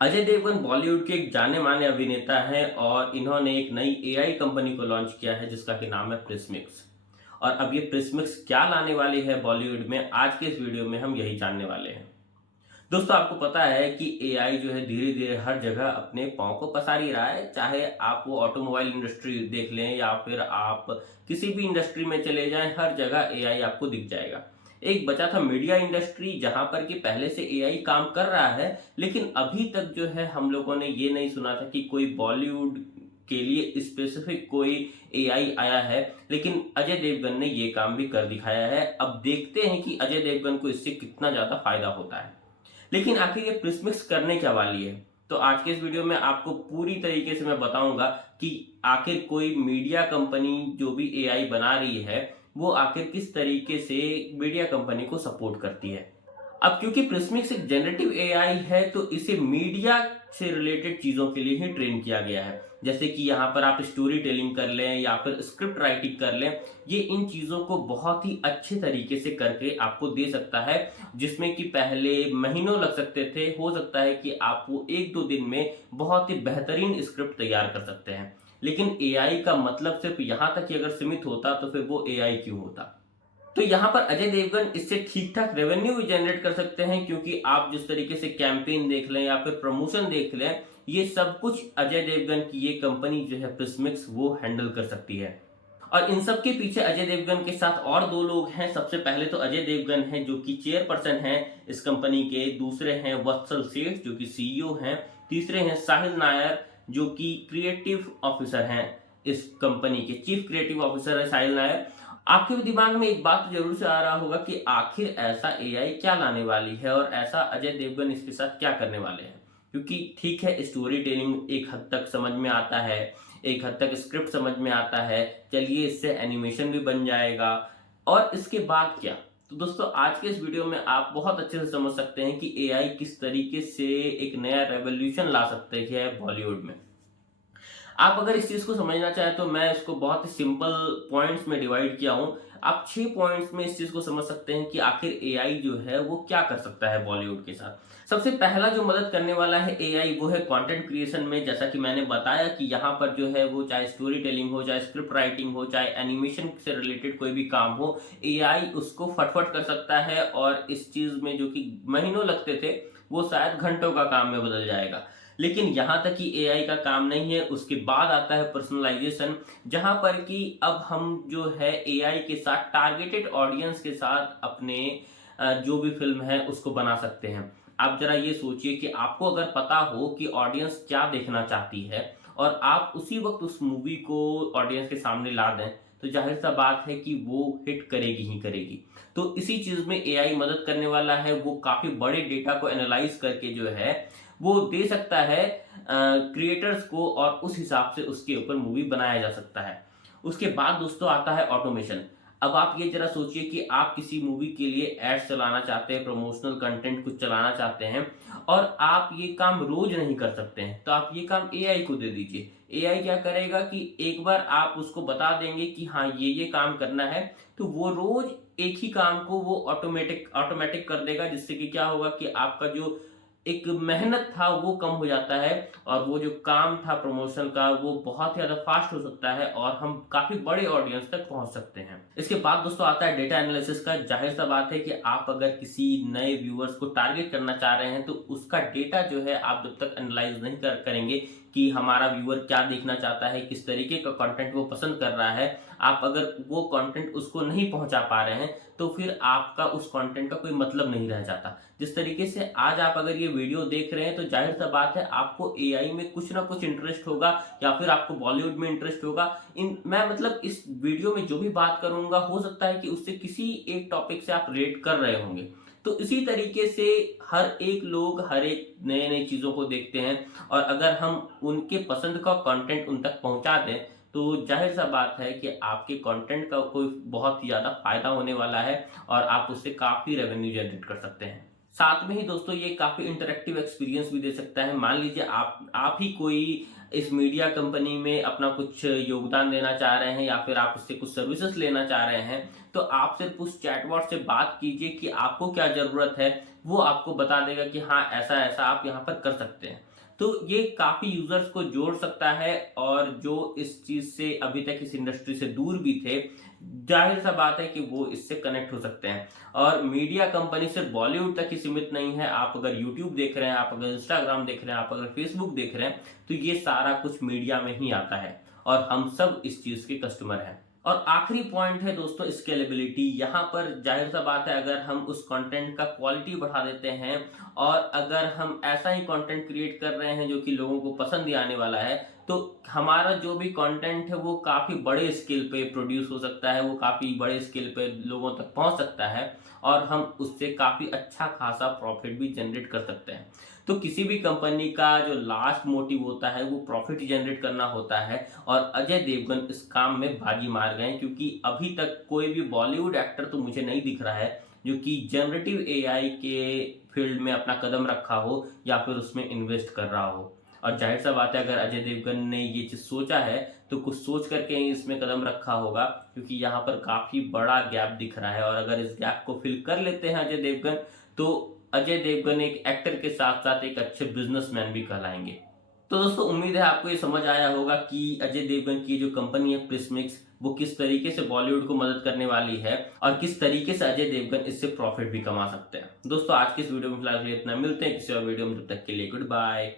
अजय देवगन बॉलीवुड के एक जाने माने अभिनेता हैं और इन्होंने एक नई एआई कंपनी को लॉन्च किया है जिसका कि नाम है प्रिस्मिक्स। और अब ये प्रिस्मिक्स क्या लाने वाली है बॉलीवुड में, आज के इस वीडियो में हम यही जानने वाले हैं। दोस्तों, आपको पता है कि एआई जो है धीरे धीरे हर जगह अपने पांव को पसार ही रहा है। चाहे आप वो ऑटोमोबाइल इंडस्ट्री देख लें या फिर आप किसी भी इंडस्ट्री में चले जाएं, हर जगह एआई आपको दिख जाएगा। एक बचा था मीडिया इंडस्ट्री, जहां पर कि पहले से एआई काम कर रहा है, लेकिन अभी तक जो है हम लोगों ने ये नहीं सुना था कि कोई बॉलीवुड के लिए स्पेसिफिक कोई एआई आया है। लेकिन अजय देवगन ने ये काम भी कर दिखाया है। अब देखते हैं कि अजय देवगन को इससे कितना ज्यादा फायदा होता है। लेकिन आखिर ये प्रिस्मिक्स करने क्या वाली है, तो आज के इस वीडियो में आपको पूरी तरीके से मैं बताऊंगा कि आखिर कोई मीडिया कंपनी जो भी एआई बना रही है वो आखिर किस तरीके से मीडिया कंपनी को सपोर्ट करती है। अब क्योंकि प्रिस्मिक्स एक जनरेटिव एआई है तो इसे मीडिया से रिलेटेड चीजों के लिए ही ट्रेन किया गया है। जैसे कि यहाँ पर आप स्टोरी टेलिंग कर लें या फिर स्क्रिप्ट राइटिंग कर लें, ये इन चीजों को बहुत ही अच्छे तरीके से करके आपको दे सकता है। जिसमें कि पहले महीनों लग सकते थे, हो सकता है कि आप वो एक दो दिन में बहुत ही बेहतरीन स्क्रिप्ट तैयार कर सकते हैं। लेकिन एआई का मतलब सिर्फ यहाँ तक ही अगर सीमित होता तो फिर वो एआई क्यों होता। तो यहाँ पर अजय देवगन इससे ठीक ठाक रेवेन्यू भी जनरेट कर सकते हैं, क्योंकि आप जिस तरीके से कैंपेन देख लें या फिर प्रमोशन देख लें, ये सब कुछ अजय देवगन की ये कंपनी जो है प्रिस्मिक्स वो हैंडल कर सकती है। और इन सब के पीछे अजय देवगन के साथ और दो लोग हैं। सबसे पहले तो अजय देवगन हैं जो कि चेयरपर्सन हैं इस कंपनी के, दूसरे हैं वत्सल सेठ जो कि सीईओ हैं, तीसरे हैं साहिल नायर जो कि क्रिएटिव ऑफिसर हैं। इस कंपनी के चीफ क्रिएटिव ऑफिसर है साहिल नायर। आपके भी दिमाग में एक बात तो जरूर से आ रहा होगा कि आखिर ऐसा एआई क्या लाने वाली है और ऐसा अजय देवगन इसके साथ क्या करने वाले हैं। क्योंकि ठीक है, स्टोरी टेलिंग एक हद तक समझ में आता है, एक हद तक स्क्रिप्ट समझ में आता है, चलिए इससे एनिमेशन भी बन जाएगा। और इसके बाद क्या, तो दोस्तों आज के इस वीडियो में आप बहुत अच्छे से समझ सकते हैं कि एआई किस तरीके से एक नया रेवोल्यूशन ला सकते हैं बॉलीवुड में। आप अगर इस चीज को समझना चाहें तो मैं इसको बहुत ही सिंपल पॉइंट्स में डिवाइड किया हूं। आप 6 पॉइंट्स में इस चीज को समझ सकते हैं कि आखिर एआई जो है वो क्या कर सकता है बॉलीवुड के साथ। सबसे पहला जो मदद करने वाला है एआई वो है कंटेंट क्रिएशन में। जैसा कि मैंने बताया कि यहाँ पर जो है वो चाहे स्टोरी टेलिंग हो, चाहे स्क्रिप्ट राइटिंग हो, चाहे एनिमेशन से रिलेटेड कोई भी काम हो, एआई उसको फटफट कर सकता है। और इस चीज में जो कि महीनों लगते थे वो शायद घंटों का काम में बदल जाएगा। लेकिन यहाँ तक कि एआई का काम नहीं है, उसके बाद आता है पर्सनलाइजेशन, जहां पर कि अब हम जो है एआई के साथ टारगेटेड ऑडियंस के साथ अपने जो भी फिल्म है उसको बना सकते हैं। आप जरा ये सोचिए कि आपको अगर पता हो कि ऑडियंस क्या देखना चाहती है और आप उसी वक्त उस मूवी को ऑडियंस के सामने ला दें, तो जाहिर सा बात है कि वो हिट करेगी ही करेगी। तो इसी चीज में एआई मदद करने वाला है। वो काफी बड़े डेटा को एनालाइज करके जो है वो दे सकता है क्रिएटर्स को, और उस हिसाब से उसके ऊपर मूवी बनाया जा सकता है। उसके बाद दोस्तों आता है ऑटोमेशन। अब आप ये जरा सोचिए कि आप किसी मूवी के लिए एड्स चलाना चाहते हैं, प्रमोशनल कंटेंट कुछ चलाना चाहते हैं, और आप ये काम रोज नहीं कर सकते हैं, तो आप ये काम एआई को दे दीजिए। एआई क्या करेगा कि एक बार आप उसको बता देंगे कि हाँ ये काम करना है, तो वो रोज एक ही काम को वो ऑटोमेटिक ऑटोमेटिक कर देगा। जिससे कि क्या होगा कि आपका जो एक मेहनत था वो कम हो जाता है, और वो जो काम था प्रमोशन का वो बहुत ही ज्यादा फास्ट हो सकता है और हम काफी बड़े ऑडियंस तक पहुंच सकते हैं। इसके बाद दोस्तों आता है डेटा एनालिसिस का। जाहिर सा बात है कि आप अगर किसी नए व्यूअर्स को टारगेट करना चाह रहे हैं तो उसका डेटा जो है आप जब तक एनालाइज नहीं करेंगे कि हमारा व्यूअर क्या देखना चाहता है, किस तरीके का कंटेंट वो पसंद कर रहा है, आप अगर वो कंटेंट उसको नहीं पहुंचा पा रहे हैं तो फिर आपका उस कंटेंट का कोई मतलब नहीं रह जाता। जिस तरीके से आज आप अगर ये वीडियो देख रहे हैं तो जाहिर सा बात है आपको एआई में कुछ ना कुछ इंटरेस्ट होगा या फिर आपको बॉलीवुड में इंटरेस्ट होगा। इन मैं मतलब इस वीडियो में जो भी बात करूंगा हो सकता है कि उससे किसी एक टॉपिक से आप रिलेट कर रहे होंगे। तो इसी तरीके से हर एक लोग हर एक नए नई चीजों को देखते हैं, और अगर हम उनके पसंद का कंटेंट उन तक पहुंचा दें तो जाहिर सा बात है कि आपके कंटेंट का कोई बहुत ही ज्यादा फायदा होने वाला है और आप उससे काफी रेवेन्यू जनरेट कर सकते हैं। साथ में ही दोस्तों ये काफी इंटरेक्टिव एक्सपीरियंस भी दे सकता है। मान लीजिए आप ही कोई इस मीडिया कंपनी में अपना कुछ योगदान देना चाह रहे हैं या फिर आप उससे कुछ सर्विसेज लेना चाह रहे हैं, तो आप सिर्फ उस चैटबॉट से बात कीजिए कि आपको क्या जरूरत है, वो आपको बता देगा कि हाँ ऐसा ऐसा आप यहाँ पर कर सकते हैं। तो ये काफ़ी यूज़र्स को जोड़ सकता है, और जो इस चीज़ से अभी तक इस इंडस्ट्री से दूर भी थे, ज़ाहिर-सा बात है कि वो इससे कनेक्ट हो सकते हैं। और मीडिया कंपनी सिर्फ बॉलीवुड तक ही सीमित नहीं है। आप अगर यूट्यूब देख रहे हैं, आप अगर इंस्टाग्राम देख रहे हैं, आप अगर फेसबुक देख रहे हैं, तो ये सारा कुछ मीडिया में ही आता है और हम सब इस चीज़ के कस्टमर हैं। और आखिरी पॉइंट है दोस्तों स्केलेबिलिटी। यहाँ पर ज़ाहिर-सा बात है, अगर हम उस कंटेंट का क्वालिटी बढ़ा देते हैं और अगर हम ऐसा ही कंटेंट क्रिएट कर रहे हैं जो कि लोगों को पसंद ही आने वाला है, तो हमारा जो भी कंटेंट है वो काफ़ी बड़े स्केल पे प्रोड्यूस हो सकता है, वो काफ़ी बड़े स्केल पे लोगों तक पहुँच सकता है और हम उससे काफ़ी अच्छा खासा प्रॉफिट भी जनरेट कर सकते हैं। तो किसी भी कंपनी का जो लास्ट मोटिव होता है वो प्रॉफिट जनरेट करना होता है, और अजय देवगन इस काम में बाजी मार गए हैं, क्योंकि अभी तक कोई भी बॉलीवुड एक्टर तो मुझे नहीं दिख रहा है जो कि जनरेटिव एआई के फील्ड में अपना कदम रखा हो या फिर उसमें इन्वेस्ट कर रहा हो। और ज़ाहिर-सा बात है, अगर अजय देवगन ने ये चीज़ सोचा है तो कुछ सोच करके ही इसमें कदम रखा होगा, क्योंकि यहाँ पर काफ़ी बड़ा गैप दिख रहा है, और अगर इस गैप को फिल कर लेते हैं अजय देवगन, तो अजय देवगन एक एक्टर के साथ-साथ एक अच्छे बिज़नेसमैन भी कहलाएँगे। तो दोस्तों, उम्मीद है आपको ये समझ आया होगा कि अजय देवगन की जो कंपनी है प्रिस्मिक्स, वो किस तरीके से बॉलीवुड को मदद करने वाली है और किस तरीके से अजय देवगन इससे प्रॉफिट भी कमा सकते हैं। दोस्तों, आज की इस वीडियो में फिलहाल के लिए इतना। मिलते हैं किसी और वीडियो में, तब तक के लिए गुड बाय।